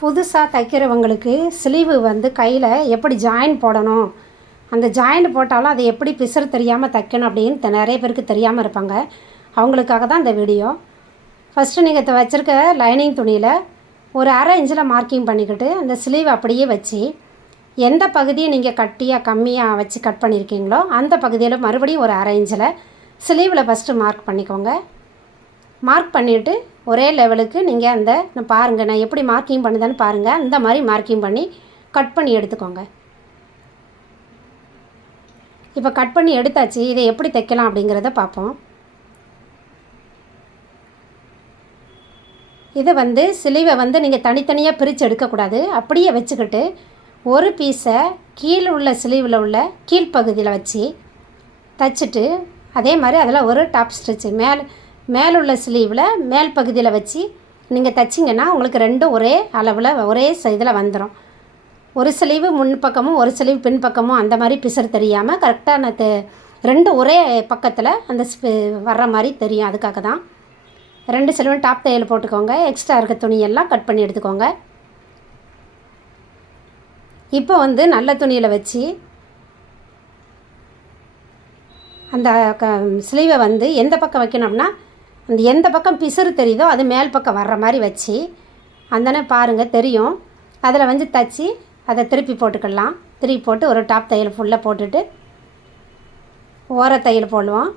புதுசாக தைக்கிறவங்களுக்கு ஸ்லீவு வந்து கையில் எப்படி ஜாயின் போடணும்? அந்த ஜாயின் போட்டாலும் அதை எப்படி பிசுறு தெரியாமல் தைக்கணும் அப்படின்னு நிறைய பேருக்கு தெரியாமல் இருப்பாங்க. அவங்களுக்காக தான் இந்த வீடியோ ஃபஸ்ட்டு நீங்கள் வச்சுருக்க லைனிங் துணியில் ஒரு அரை இன்ச்சில் மார்க்கிங் பண்ணிக்கிட்டு அந்த ஸ்லீவ் அப்படியே வச்சு எந்த பகுதியை நீங்கள் கட்டியாக கம்மியாக வச்சு கட் பண்ணியிருக்கீங்களோ அந்த பகுதியில் மறுபடியும் ஒரு அரை இன்ச்சில் ஸ்லீவில் ஃபஸ்ட்டு மார்க் பண்ணிக்கோங்க. மார்க் பண்ணிவிட்டு ஒரே லெவலுக்கு நீங்கள் அந்த நான் பாருங்கள் நான் எப்படி மார்க்கிங் பண்ணுதேன்னு பாருங்கள் அந்த மாதிரி மார்க்கிங் பண்ணி கட் பண்ணி எடுத்துக்கோங்க. இப்போ கட் பண்ணி எடுத்தாச்சு இதை எப்படி தைக்கலாம் அப்படிங்கிறத பார்ப்போம். இதை வந்து சிலுவை வந்து நீங்கள் தனித்தனியாக பிரித்து எடுக்கக்கூடாது. அப்படியே வச்சுக்கிட்டு ஒரு பீஸை கீழே உள்ள சிலுவில் உள்ள கீழ்ப்பகுதியில் வச்சு தைச்சிட்டு அதே மாதிரி அதில் ஒரு டாப் ஸ்டிச்சு மேலே மேலுள்ள ஸ்லீவில் மேல் பகுதியில் வச்சு நீங்கள் தைச்சிங்கன்னா உங்களுக்கு ரெண்டும் ஒரே அளவில் ஒரே இதில் வந்துடும் ஒரு ஸ்லீவு முன் பக்கமும் ஒரு ஸ்லீவ் பின் பக்கமும் அந்த மாதிரி பிசர் தெரியாமல் கரெக்டாக நான் ரெண்டும் ஒரே பக்கத்தில் அந்த வர்ற மாதிரி தெரியும். அதுக்காக தான். ரெண்டு ஸ்லீவும் டாப் தையல் போட்டுக்கோங்க. எக்ஸ்ட்ரா இருக்க துணியெல்லாம் கட் பண்ணி எடுத்துக்கோங்க. இப்போ வந்து நல்ல துணியில் வச்சு அந்த க ஸ்லீவை வந்து எந்த பக்கம் வைக்கணும்னா அந்த எந்த பக்கம் பிசுறு தெரியுதோ அது மேல் பக்கம் வர்ற மாதிரி வச்சு அந்தனே பாருங்கள் தெரியும். அதில் வந்து தச்சு அதை திருப்பி போட்டுக்கலாம். திருப்பி போட்டு ஒரு டாப் தையல் ஃபுல்லாக போட்டுட்டு ஓர தையல் போடுவோம்.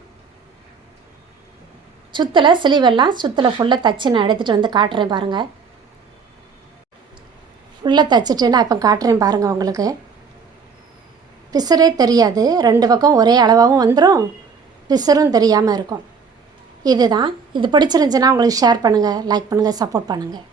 சுத்தில் சிலிவெல்லாம் சுத்தில் ஃபுல்லாக தச்சு நான் எடுத்துகிட்டு வந்து காட்டுறேன் பாருங்கள் ஃபுல்லாக தச்சுட்டு நான் இப்போ காட்டுறேன் பாருங்கள் உங்களுக்கு. பிசுறே தெரியாது. ரெண்டு பக்கம் ஒரே அளவாகவும் வந்துடும் பிசுறும் தெரியாமல் இருக்கும். இதுதான். இது பிடிச்சிருந்துச்சுன்னா உங்களுக்கு ஷேர் பண்ணுங்கள் லைக் பண்ணுங்கள் சப்போர்ட் பண்ணுங்கள்